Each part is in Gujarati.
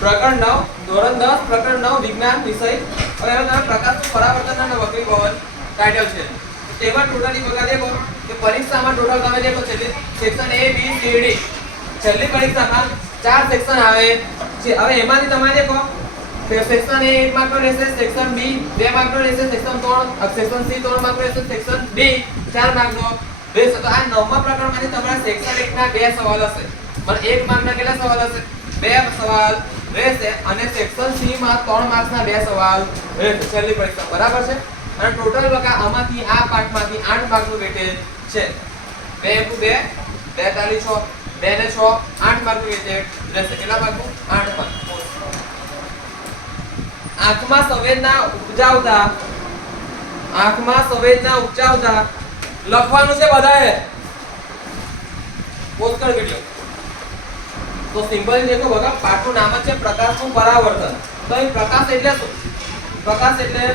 પ્રકરણ નવ, ધોરણ દસ, પ્રકરણ નવ, વિજ્ઞાન, વિષય. હવે એનો તમે પ્રકાશ પરાવર્તન અને વક્રીભવન ટાઇટલ છે. તેમાં ટોટલી બગા દેખો. કે પરીક્ષામાં ટોટલ તમે દેખો છેલ્લી section A B C D છેલ્લી પરીક્ષામાં ચાર સેક્શન આવે છે. હવે એમાંથી તમે દેખો. સેક્શન એ એક માર્કનો રહેશે સેક્શન બી બે માર્કનો રહેશે સેક્શન ત્રણ સેક્શન સી ત્રણ માર્કનો રહેશે સેક્શન ડી ચાર માર્કનો રહેશે તો આ નવમા પ્રકરણમાંથી તમારા સેક્શન એક ના બે સવાલ હશે. પણ એક માર્કના કેટલા સવાલ હશે? બે સવાલ. રહેશે અને સેક્શન સી માં ત્રણ માર્ક્સના બે સવાલ રહેશે. છેલ્લી પરીક્ષા. બરાબર છે? અને ટોટલ બકા આમાંથી આ પાઠમાંથી આઠ માર્કનું વેટેજ છે. બે એકુ બે બે તાલી છ, બે ને છ, આઠ માર્કનું વેટેજ રહેશે. કેટલા માર્કનું આઠ માર્ક આંખમાં સંવેદના ઉપજાવતા આંખમાં સંવેદના ઉપજાવતા લખવાનું છે બધાએ. પોસ્ટ કર વિડિયો તો સિમ્પલ દેખો બગા પાઠનું નામ છે પ્રકાશનું પરાવર્તન. તો અહીં પ્રકાશ એટલે શું? પ્રકાશ એટલે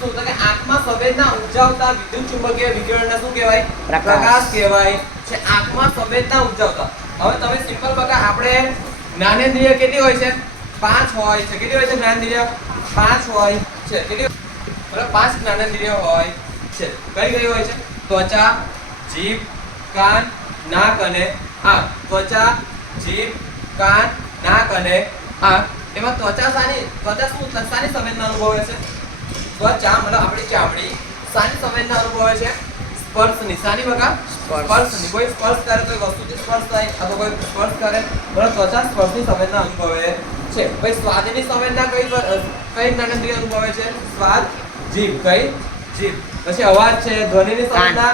શું? તો કે આંખમાં સંવેદના ઉપજાવતા વિદ્યુત ચુંબકીય વિકિરણને શું કહેવાય? પ્રકાશ. કહેવાય. છે આંખમાં સંવેદના ઉપજાવતા. હવે તમે સિમ્પલ બગા આપણે જ્ઞાનેન્દ્રિય કેટલી હોય છે? પાંચ હોય છે. કેટલી હોય છે જ્ઞાનેન્દ્રિય? પાંચ હોય છે. કેટલી બરાબર પાંચ જ્ઞાનેન્દ્રિય હોય છે. કઈ કઈ હોય છે? ત્વચા જીભ કાન નાક અને આંખ ત્વચા જીભ કાન નાક અને આંખ એમાં ત્વચા સાની ત્વચા શું સાની સંવેદના અનુભવે છે? ત્વચા મતલબ આપણી ચામડી સાની સંવેદના અનુભવે છે? સ્પર્શની. સાની બગા સ્પર્શ. સ્પર્શની. કોઈ સ્પર્શ કરે કોઈ વસ્તુ સ્પર્શ થાય અથવા કોઈ સ્પર્શ કરે મતલબ ત્વચા સ્પર્શની સંવેદના અનુભવે છે. ભાઈ સ્વાદની સંવેદના કઈ કઈ જ્ઞાનેન્દ્રિય અનુભવે છે? સ્વાદ? જીભ. કઈ? જીભ. પછી અવાજ છે ધ્વનિની સંવેદના?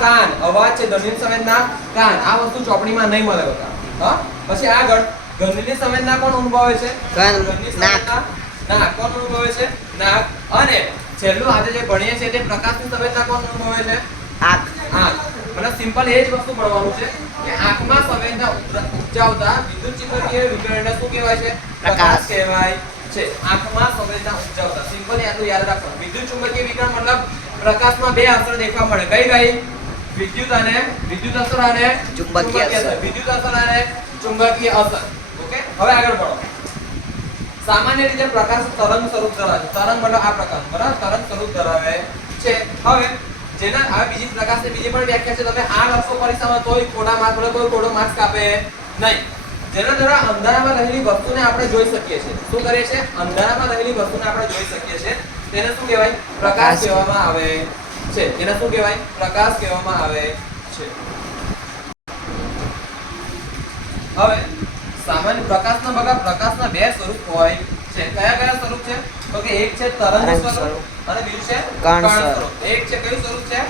કાન. અવાજ છે ધ્વનિની સંવેદના? કાન. આ વસ્તુ ચોપડીમાં નહીં મળે બધા હા? પછી આગળ ગંધની સંવેદના કોણ અનુભવે છે? ગંધની નાક. સંવેદના નાક. કોણ અનુભવે છે? નાક. અને છેલ્લું આજે જે ભણીએ છીએ તે પ્રકાશની સંવેદના કોણ અનુભવે છે? આંખ. આંખ. મતલબ સિમ્પલ એ જ વસ્તુ ભણવાનું છે કે આંખમાં સંવેદના ઉપજાવતા વિદ્યુત ચુંબકીય વિકિરણને શું કહેવાય છે? પ્રકાશ. કહેવાય છે. આંખમાં સંવેદના ઉપજાવતા. સિમ્પલ યાદ યાદ રાખવાનું. વિદ્યુત ચુંબકીય વિકિરણ મતલબ પ્રકાશમાં બે અસર દેખવા મળે. કઈ કઈ? વિદ્યુત અને વિદ્યુત અસર અને ચુંબકીય અસર. વિદ્યુત અસર અને ચુંબકીય અસર. ઓકે? હવે આગળ પડો સામાન્ય રીતે પ્રકાશ તરંગ સ્વરૂપ ધરાવે છે. તરંગ મતલબ આ પ્રકાર બરાબર? તરંગ સ્વરૂપ ધરાવે છે. હવે જેના આ બીજી પ્રકાશની બીજી પણ વ્યાખ્યા છે. તમે આ લખશો પરીક્ષામાં તોય કોડા માર્ક મળે કોઈ કોડો માર્ક્સ કાપે નહીં. જેના દ્વારા અંધારામાં રહેલી વસ્તુને આપણે જોઈ શકીએ છીએ. શું કરીએ છીએ? અંધારામાં રહેલી વસ્તુને આપણે જોઈ શકીએ છીએ. તેને શું કહેવાય? પ્રકાશ પ્રકાશ. કહેવામાં આવે છે. એને શું કહેવાય? પ્રકાશ કહેવામાં આવે છે. હવે સામાન્ય પ્રકાશના બગા પ્રકાશના બે સ્વરૂપ હોય છે. કયા કયા સ્વરૂપ છે? તો કે એક છે તરંગ સ્વરૂપ. અને બીજું છે કણ સ્વરૂપ. એક છે કયું સ્વરૂપ છે?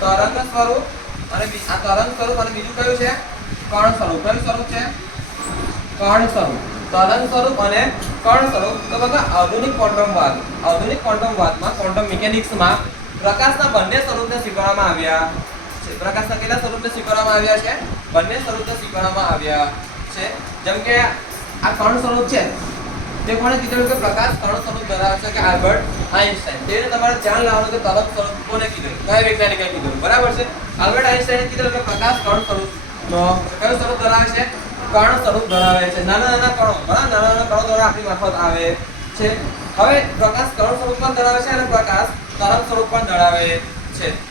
તરંગ સ્વરૂપ અને આ તરંગ સ્વરૂપ અને બીજું કયું છે? કણ સ્વરૂપ. કયું સ્વરૂપ છે? કણ સ્વરૂપ. તરંગ સ્વરૂપ અને કણ સ્વરૂપ. તો બગા આધુનિક ક્વોન્ટમવાદ આધુનિક ક્વોન્ટમવાદમાં ક્વોન્ટમ મિકેનિક્સમાં પ્રકાશના બંને સ્વરૂપને સ્વીકારવામાં આવ્યા. પ્રકાશના કેટલા સ્વરૂપને સ્વીકારવામાં આવ્યા છે. બંને સ્વરૂપને સ્વીકારવામાં આવ્યા છે. જેમ કે આ કણ સ્વરૂપ છે. તે કોણે કીધું કે પ્રકાશ કણ સ્વરૂપ ધરાવે કે આલ્બર્ટ આઇન્સ્ટાઈન તેને તમારે ધ્યાન લાવવાનું કે તરંગ સ્વરૂપ કોને કીધું કયા વૈજ્ઞાનિકે કીધું બરાબર છે? આલ્બર્ટ આઇન્સ્ટાઈને કીધું કે પ્રકાશ કણ સ્વરૂપનો કયું સ્વરૂપ ધરાવે છે? કણ સ્વરૂપ ધરાવે છે. નાના નાના કણો નાના નાના કણો દ્વારા આપણી મારફત આવે છે. હવે પ્રકાશ કણ સ્વરૂપ પણ ધરાવે છે અને પ્રકાશ તરંગ સ્વરૂપ પણ ધરાવે છે.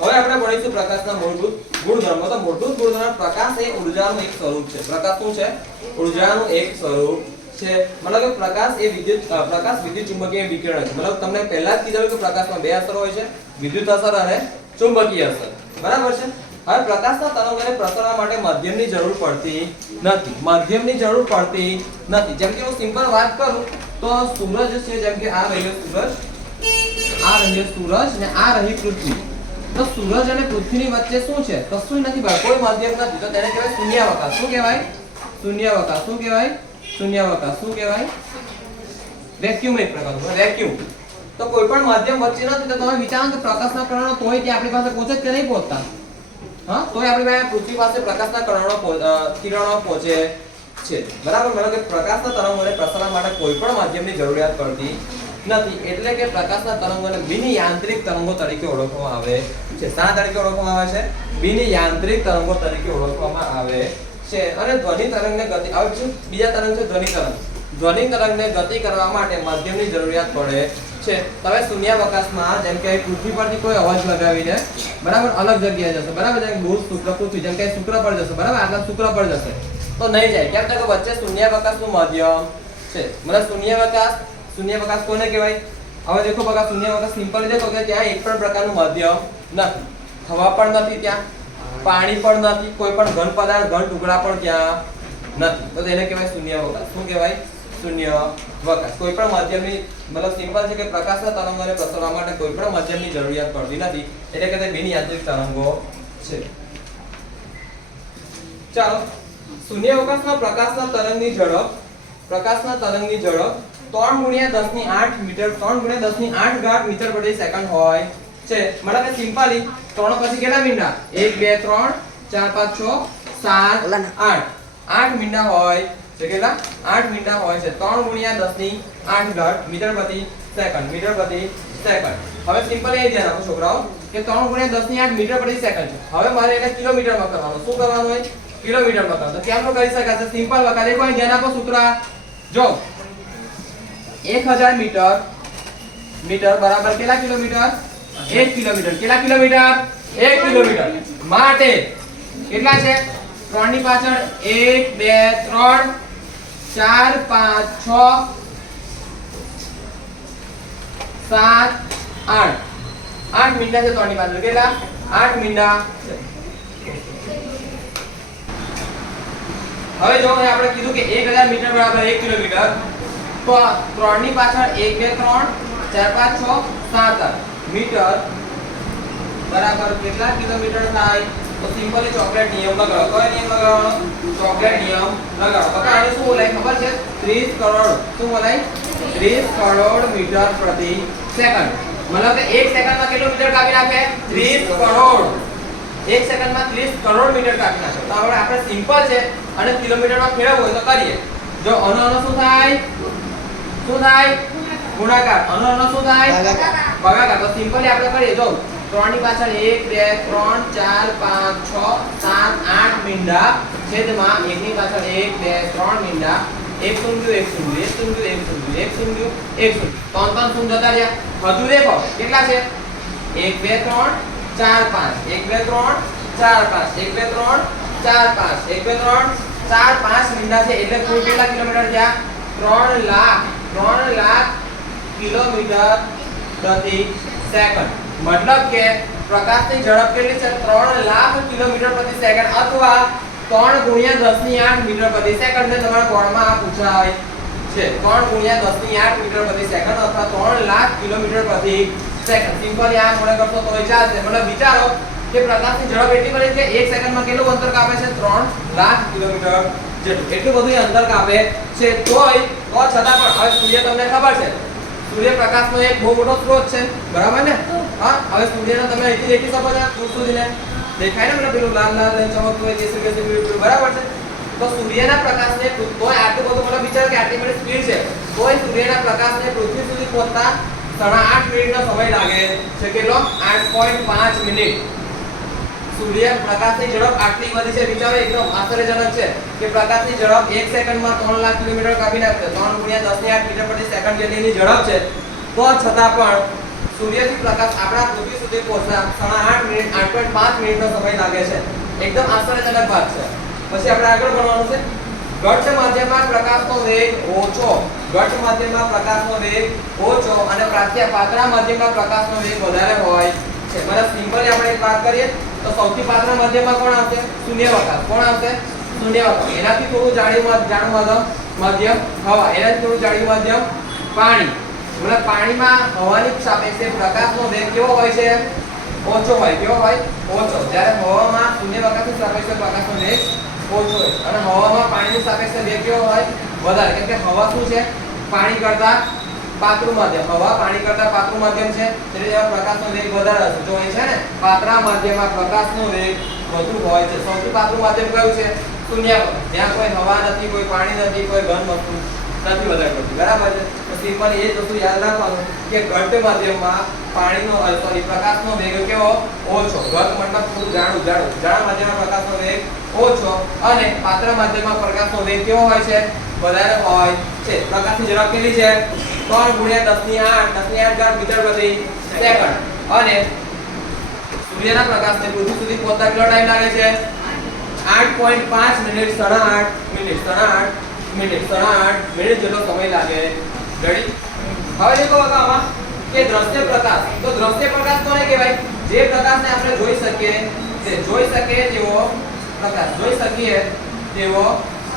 હવે આપણે ભણીશું પ્રકાશના મૂળભૂત ગુણધર્મો. તો મૂળભૂત ગુણધર્મ પ્રકાશ એ ઉર્જાનું એક સ્વરૂપ છે. પ્રકાશ શું છે? ઉર્જાનું એક સ્વરૂપ છે. મતલબ કે પ્રકાશ એ વિદ્યુત પ્રકાશ વિદ્યુત ચુંબકીય વિકિરણ છે. મતલબ તમને પહેલા જ કીધું કે પ્રકાશમાં બે અસર હોય છે. વિદ્યુત અસર અને ચુંબકીય અસર. બરાબર છે? હવે પ્રકાશના તરંગોને પ્રસરવા માટે માધ્યમની જરૂર પડતી નથી. માધ્યમની જરૂર પડતી નથી. જેમ કે હું સિમ્પલ વાત કરું, તો સૂરજ છે, જેમ કે આ રહ્યો સૂરજ, આ રહ્યો સૂરજ ને આ રહી પૃથ્વી. તો સૂરજ અને પૃથ્વીની વચ્ચે શું છે? કશું નથી ભાઈ. કોઈ માધ્યમ નથી. તો તેને કહેવાય શૂન્યાવકાશ શું કહેવાય? શૂન્યાવકાશ શું કહેવાય? શૂન્યાવકાશ શું કહેવાય? વેક્યુમ એક પ્રકારનું વેક્યુમ તો કોઈ પણ માધ્યમ વચ્ચે નથી. તો તમે વિચારો કે પ્રકાશના કિરણો તોય ત્યાં આપણી પાસે પહોંચે કે નહીં પહોંચતા? હા? તોય આપણી પાસે પૃથ્વી પાસે પ્રકાશના કિરણો પહોં- કિરણો પહોંચે છે. બરાબર? મતલબ કે પ્રકાશના તરંગોને પ્રસારણ માટે કોઈ પણ માધ્યમની જરૂરિયાત પડતી નથી. એટલે કે પ્રકાશના તરંગોને બિની યાંત્રિક તરંગો તરીકે ઓળખવામાં આવે છે. શા તરીકે ઓળખવામાં આવે છે? બિની યાંત્રિક તરંગો તરીકે ઓળખવામાં આવે છે. અને ધ્વનિ તરંગને ગતિ, હવે બીજા તરંગ છે ધ્વનિ તરંગ. ધ્વનિ તરંગને ગતિ કરવા માટે માધ્યમની જરૂરિયાત પડે છે. તમે શૂન્યાવકાશમાં જેમ કે પૃથ્વી પરથી કોઈ અવાજ લગાવીને, બરાબર અલગ જગ્યાએ જશે. બરાબર? જેમ બુધ, શુક્ર, પૃથ્વી, જેમ કે શુક્ર પર જશે. બરાબર? આટલા શુક્ર પર જશે. તો નહીં જાય. કેમ? કે વચ્ચે શૂન્યાવકાશનું માધ્યમ છે. મતલબ શૂન્યાવકાશ શૂન્યાવકાશ કોને કહેવાય? હવે દેખો બકા શૂન્યાવકાશ સિમ્પલ દેખો કે ત્યાં એક પણ પ્રકારનું માધ્યમ નથી. હવા પણ નથી ત્યાં, પાણી પણ નથી, કોઈ પણ ઘન પદાર્થ, ઘન ટુકડા પણ ત્યાં નથી. તો તેને કહેવાય શૂન્યાવકાશ શું કહેવાય? શૂન્યાવકાશ કોઈ પણ માધ્યમની, મતલબ સિમ્પલ છે કે પ્રકાશના તરંગોને પ્રસરવા માટે કોઈ પણ માધ્યમની જરૂરિયાત પડતી નથી. એટલે કે તે બિનયાંત્રિક તરંગો છે. ચાલો. શૂન્યાવકાશમાં પ્રકાશના તરંગની ઝડપ, પ્રકાશના તરંગની ઝડપ 3 ગુણ્યા 10 ની 8 મીટર 3 ગુણ્યા 10 ની 8 ઘાત મીટર પ્રતિ સેકન્ડ હોય છે. મતલબ કે સિમ્પલી 3 પછી કેટલા મીંડા? 1 2 3 4 5 6 7 8 8 મીંડા હોય છે કેટલા? 8 મીંડા હોય છે. 3 ગુણ્યા 10 ની 8 ઘાત મીટર પ્રતિ સેકન્ડ મીટર પ્રતિ સેકન્ડ. હવે સિમ્પલ એ ધ્યાન રાખો છોકરાઓ કે 3 ગુણ્યા 10 ની 8 મીટર પ્રતિ સેકન્ડ છે. હવે મારે એને કિલોમીટરમાં કરવાનું. શું કરવાનું હોય? કિલોમીટરમાં કરવાનું. તો કેમનું કરી શકાય? સિમ્પલ વખતે કોઈ ધ્યાન આપો સૂત્ર જો 1000 મીટર. મીટર બરાબર કેટલા કિલોમીટર? એક કિલોમીટર. કેટલા કિલોમીટર? એક કિલોમીટર. માટે કેટલા છે? 3 ની પાછળ 1 2 3 4 5 6 સાત, આઠ. આઠ મીંડા છે ત્રણની પાછળ. કેટલા? આઠ મીંડા. હવે જો આપણે કીધું કે 1000 મીટર બરાબર એક કિલોમીટર ત્રણની પાછળ 1 2 3 4 5 6 7 મીટર બરાબર કેટલા કિલોમીટર થાય? તો સિમ્પલી ચોકલેટ નિયમ લગાવો કયો નિયમ લગાવવાનો ચોકલેટ નિયમ લગાવો તો આને શું બોલાય? ખબર છે? 30 કરોડ. શું બોલાય? 30 કરોડ મીટર પ્રતિ સેકન્ડ. મતલબ કે 1 સેકન્ડમાં કેટલો મીટર કાપી નાખે? 30 કરોડ. એક સેકન્ડમાં 30 કરોડ મીટર કાપી નાખે. તો હવે આપણે સિમ્પલ છે. અને કિલોમીટરમાં ફેરવવું હોય તો કરીએ. જો અનો અનો શું થાય? શું થાય? ગુણાકાર. અનો અનો શું થાય? ભાગાકાર. તો સિમ્પલી આપણે કરીએ. જો 3 ની પાછળ 1 2 3 4 5 6 7 8 મીંડા છેદમાં 1 ની પાછળ 1 2 3 મીંડા. એક શૂન્ય એક શૂન્ય એક શૂન્ય એક શૂન્ય એક શૂન્ય એક શૂન્ય. ત્રણ ત્રણ શૂન્ય જતા રહ્યા. હજુ દેખો, કેટલા છે? એક, બે, ત્રણ, ચાર, પાંચ. એક, બે, ત્રણ, ચાર, પાંચ. એક, બે, ત્રણ, ચાર, પાંચ. એક, બે, ત્રણ, ચાર, પાંચ મીંડા છે. એટલે કુલ કેટલા કિલોમીટર થયા? ત્રણ લાખ. ત્રણ લાખ કિલોમીટર પ્રતિ સેકન્ડ. મતલબ કે પ્રકાશની ઝડપ કેટલી છે? ત્રણ લાખ કિલોમીટર પ્રતિ સેકન્ડ અથવા ત્રણ ગુણ્યા દસની આઠ મીટર પ્રતિ સેકન્ડ. ને તમારા બોર્ડમાં આ પૂછાય છે. ત્રણ ગુણ્યા દસની આઠ મીટર પ્રતિ સેકન્ડ અથવા ત્રણ લાખ કિલોમીટર પ્રતિ સેકન્ડ. સિમ્પલી આ મને કરશો તો ચાલશે મતલબ વિચારો કે પ્રકાશની ઝડપ એટલી બધી છે, એક સેકન્ડમાં કેટલું અંતર કાપે છે? ત્રણ લાખ કિલોમીટર જેટલું. એટલું બધું અંતર કાપે છે. તોય છતાં પણ હવે સૂર્ય તમને ખબર છે. સૂર્યપ્રકાશનો એક બહુ મોટો સ્ત્રોત છે. બરાબર ને? હા, હવે સૂર્યને તમે અહીંથી દેખી શકો છો દૂર સુધીને દેખાય ને મને પેલું લાલ લાલ ચમકતું હોય, કેસરી કેસરી બરાબર છે? તો સૂર્યના પ્રકાશને તોય આટલું બધું મને વિચાર કે આટલી બધી સ્પીડ છે. તોય સૂર્યના પ્રકાશને પૃથ્વી સુધી પહોંચતા સાડા આઠ મિનિટનો સમય લાગે છે. કેટલો? આઠ પોઈન્ટ પાંચ મિનિટ. સૂર્ય પ્રકાશની ઝડપ આટલી બધી છે, વિચારો, એકદમ આશ્ચર્યજનક છે કે પ્રકાશની ઝડપ એક સેકન્ડમાં ત્રણ લાખ કિલોમીટર કાપી નાખશે. ત્રણ ગુણ્યા દસની આઠ મીટર પ્રતિ સેકન્ડ જેટલીની ઝડપ છે. તો છતાં પણ સૂર્યથી પ્રકાશ આપણા પૃથ્વી સુધી પહોંચતા સાડા આઠ મિનિટ, આઠ પોઈન્ટ પાંચ મિનિટનો સમય લાગે છે. એકદમ આશ્ચર્યજનક વાત છે. પછી આપણે આગળ ભણવાનું છે. ઘટ માધ્યમમાં પ્રકાશનો વેગ ઓછો ઘટ માધ્યમમાં પ્રકાશનો વેગ ઓછો અને પાતળા માધ્યમમાં પ્રકાશનો વેગ વધારે હોય છે. મતલબ સિમ્પલી આપણે એક વાત કરીએ તો સૌથી પાત્ર મધ્યમાં કોણ આવશે? શૂન્યાવકાશ કોણ આવશે? શૂન્યાવકાશ એનાથી થોડું જાણ્યું જાણું મધ્યમ, માધ્યમ હવા. એનાથી થોડું જાણ્યું માધ્યમ પાણી. મતલબ પાણીમાં હવાની સાપેક્ષે પ્રકાશનો વેગ કેવો હોય છે? ઓછો હોય. કેવો હોય? ઓછો. જ્યારે હવામાં શૂન્યાવકાશની સાપેક્ષે પ્રકાશનો વેગ ઓછો હોય. અને હવામાં પાણીની સાપેક્ષે વેગ કેવો હોય? વધારે. કેમ કે હવા શું છે? પાણી કરતા પાતળું માધ્યમ હવા પાણી કરતા પાતળું માધ્યમ છે, એટલે તેમાં પ્રકાશનો વેગ વધારે હશે. તો અહીં છે ને, પાતળા માધ્યમમાં પ્રકાશનો વેગ વધુ હોય છે. સૌથી પાતળું માધ્યમ કયું છે? શૂન્યાવકાશ જ્યાં કોઈ હવા નથી, કોઈ પાણી નથી, કોઈ ઘન વસ્તુ નથી વધારે પડતી. બરાબર છે? તો સિમ્પલ એ જ વસ્તુ યાદ રાખવાનું કે ઘટ માધ્યમમાં પાણીનો સોરી પ્રકાશનો વેગ કેવો? ઓછો. ઘટ મતલબ થોડું જાડું જાડું. જાડા માધ્યમમાં પ્રકાશનો વેગ ઓછો અને પાત્ર માધ્યમમાં પ્રકાશનો વેગ કેવો હોય છે? વધારે હોય છે. પ્રકાશની ઝડપ કેટલી છે? 3 ગુણ્યા દસની આઠ, દસની આઠ ઘાત મીટર પ્રતિ સેકન્ડ અને સૂર્યના પ્રકાશને પૃથ્વી સુધી પહોંચતા કેટલો ટાઈમ લાગે છે? 8.5 મિનિટ સાડા આઠ મિનિટ, સાડા આઠ મિનિટ, સાડા આઠ મિનિટ જેટલો સમય લાગે. રેડી હવે દેખો બકા આમાં કે દ્રશ્ય પ્રકાશ, તો દ્રશ્ય પ્રકાશ કોને કહેવાય? જે પ્રકાશને આપણે જોઈ શકીએ તે જોઈ શકીએ તેવો પ્રકાશ, જોઈ શકીએ તેવો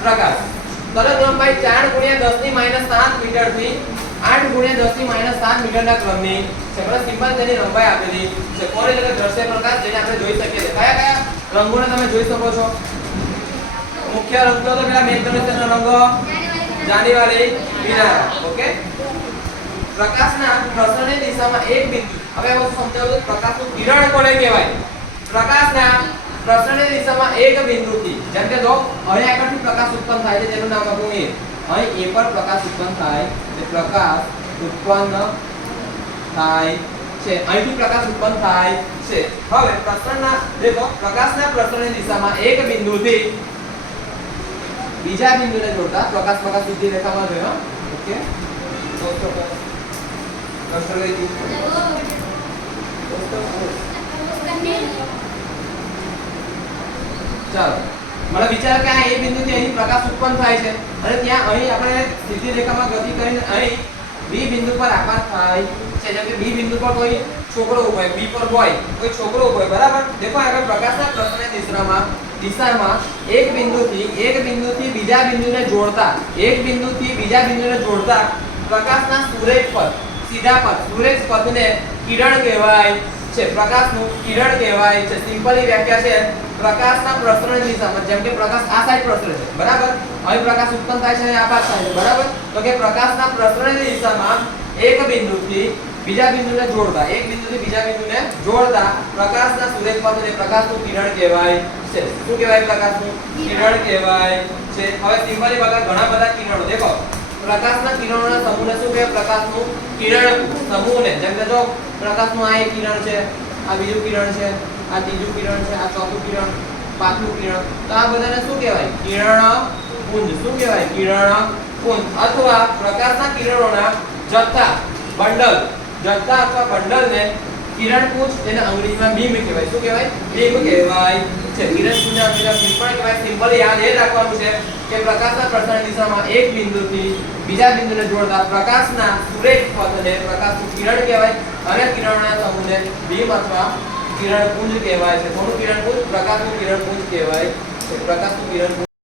પ્રકાશ. તરંગ લંબાઈ ચાર ગુણ્યા દસની માઇનસ સાત મીટરથી 8 ગુણ્યા 10 7 મીટરના ક્રમની ચક્ર તેની લંબાઈ આપેલી છે. કોને એટલે દ્રશ્ય પ્રકાશ જેને આપણે જોઈ શકીએ છીએ. કયા કયા રંગોને તમે જોઈ શકો છો? મુખ્ય રંગ તો પેલા મેઘધનુષ્યનો રંગ જાનેવાલી પીળા ઓકે? પ્રકાશના પ્રસરણની દિશામાં એક બિંદુ. હવે હું સમજાવું પ્રકાશનું કિરણ કોને કહેવાય? પ્રકાશના પ્રસરણની દિશામાં એક બિંદુથી. જેમ કે જો અહીં આગળથી પ્રકાશ ઉત્પન્ન થાય છે, તેનું નામ આપું એ અહીં એ પર પ્રકાશ ઉત્પન્ન થાય છે. પ્રકાશ ઉત્પન્ન થાય છે. અહીંથી પ્રકાશ ઉત્પન્ન થાય છે. હવે પ્રસરણના, દેખો, પ્રકાશના પ્રસરણની દિશામાં એક બિંદુથી બીજા બિંદુને જોડતા પ્રકાશ પ્રકાશ સીધી રેખામાં ગયો. ઓકે. ચાલો. મને વિચાર કે આ એ બિંદુથી અહીં પ્રકાશ ઉત્પન્ન થાય છે. અને ત્યાં અહીં આપણે સીધી રેખામાં ગતિ કરીને અહીં બી બિંદુ પર આપાત થાય છે જેમ કે બી બિંદુ પર કોઈ છોકરો ઊભો હોય, બી પર બોય કોઈ છોકરો ઊભો હોય, બરાબર? દેખો આગળ પ્રકાશના પ્રસરણની દિશામાં દિશામાં એક બિંદુથી એક બિંદુથી બીજા બિંદુને જોડતા, એક બિંદુથી બીજા બિંદુને જોડતા પ્રકાશના સુરેખ પર સીધા પથ સુરેખ પથને કિરણ કહેવાય છે. પ્રકાશનું કિરણ કહેવાય છે. સિમ્પલી વ્યાખ્યા છે. પ્રકાશના પ્રસરણ દિશામાં જેમ કે પ્રકાશ આ સાઈડ પ્રસરે છે. બરાબર? અહીં પ્રકાશ ઉત્પન્ન થાય છે અને આ બાજુ થાય છે બરાબર? તો કે પ્રકાશના પ્રસરણની દિશામાં એક બિંદુથી બીજા બિંદુને જોડતા. એક બિંદુથી બીજા બિંદુને જોડતા પ્રકાશના સુરેખ પથને પ્રકાશનું કિરણ કહેવાય છે. શું કહેવાય પ્રકાશનું? કિરણ કહેવાય છે. હવે સિમ્બોલિક બગા ઘણા બધા કિરણો. દેખો, પ્રકાશના કિરણોના સમૂહને શું કહેવાય પ્રકાશનું કિરણ સમૂહને. જેમ કે જો પ્રકાશનું આ એક કિરણ છે, આ બીજું કિરણ છે, આ ત્રીજું કિરણ છે, આ ચોથું કિરણ, પાંચમું કિરણ. તો આ બધાને શું કહેવાય? કિરણ પુંજ શું કહેવાય? કિરણ પુંજ અથવા પ્રકાશના કિરણોના જથ્થા, બંડલ. જથ્થા અથવા બંડલને કિરણપુંજ તેને અંગ્રેજીમાં બીમ કહેવાય. શું કહેવાય? બીમ કહેવાય. છે કિરણપુંજ અંગ્રેજીમાં બીમ પણ કહેવાય. સિમ્પલ યાદ એ રાખવાનું છે કે પ્રકાશના પ્રસરણ દિશામાં એક બિંદુથી બીજા બિંદુને જોડતા પ્રકાશના સુરેખ પથને પ્રકાશનું કિરણ કહેવાય અને કિરણના સમૂહને બીમ અથવા કિરણપુંજ કહેવાય છે. કોનું કિરણપુંજ પ્રકાશનું કિરણપુંજ કહેવાય. છે, પ્રકાશનું કિરણપુંજ